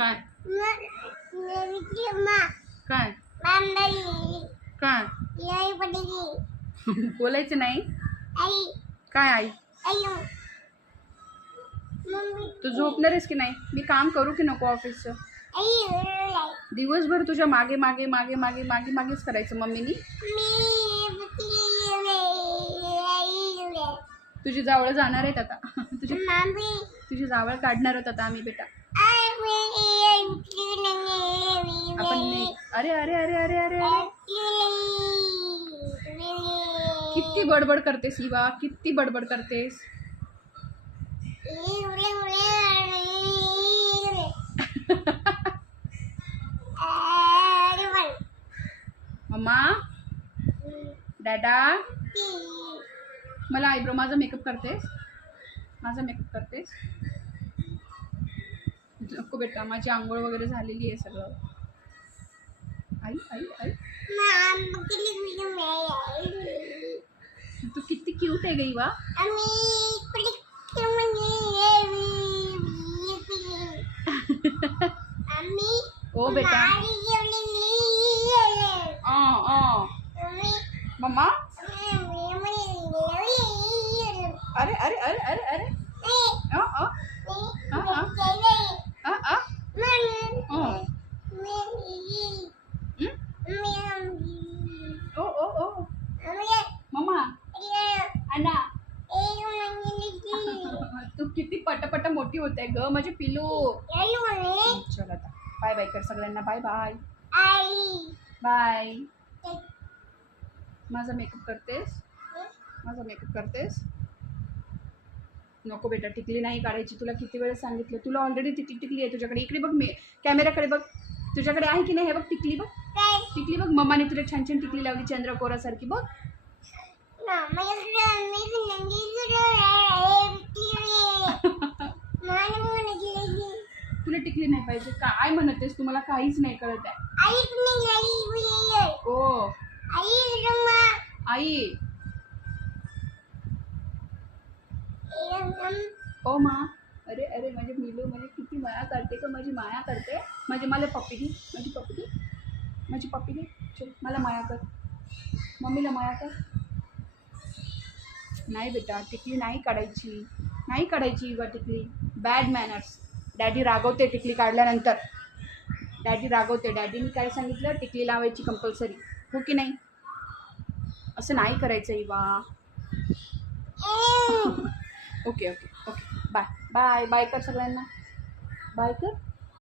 काय काय काय बोलायचं नाही. काय आई तू झोपणार आहेस की नाही? मी काम करू की नको ऑफिसचं? दिवसभर तुझ्या मागे मागे मागे मागे मागे मागेच करायचं मम्मीनी. तुझी जावळ जाणार आहेत आता. तुझी जावळ काढणार आहोत आता आम्ही बेटा. आपण अरे अरे अरे अरे अरे अरे किती बडबड करतेस इवा, किती बडबड करतेस. मम्मा डॅडा मला आयब्रो माझा मेकअप करतेस, माझा मेकअप करतेस. नको बेटा, माझी आंघोळ वगैरे झालेली आहे सगळं. आई आई आई तू किती क्यूट आहे गई वा. ओ बेटा मम्मा अरे अरे अरे अरे अरे ओ ओ ओ मम्मा अन्ना तू किती पटपट मोठी होते ग माझी पिलू. चल आता बाय बाय कर सगळ्यांना. Bye bye bye. माझा मेकअप करतेस, माझा मेकअप करतेस. नको बेटा, टिकली नाही काढायची. तुला किती वेळेस सांगितलं. तुला ऑलरेडी टिकली टिकली आहे तुझ्याकडे. इकडे बघ, मी कॅमेराकडे बघ. तुझ्याकडे आहे की नाही हे बघ. टिकली बघ, टिकली बघ. मम्माने तुला छान छान टिकली लावली चंद्रकोरासारखी बघ. तुला टिकली नाही पाहिजे. काय म्हणतेस तू? मला काहीच नाही कळत आहे. ओ आई ओ मा. अरे अरे माझी मिलू म्हणजे किती माया करते का. माझी माया करते. मला पप्पी घे, माझी पप्पी घे, माझी पप्पी घे. चल मला माया कर, मम्मीला माया कर. नाही बेटा, टिकली नाही काढायची, नाही काढायची बा टिकली. Bad manners. डॅडी रागवते टिकली काढल्यानंतर. डॅडी रागवते. डॅडीने काय सांगितलं? टिकली लावायची कंपल्सरी, हो की नाही? असं नाही करायचं इवा. Okay okay okay bye bye bye कर सगळ्यांना. बाय कर.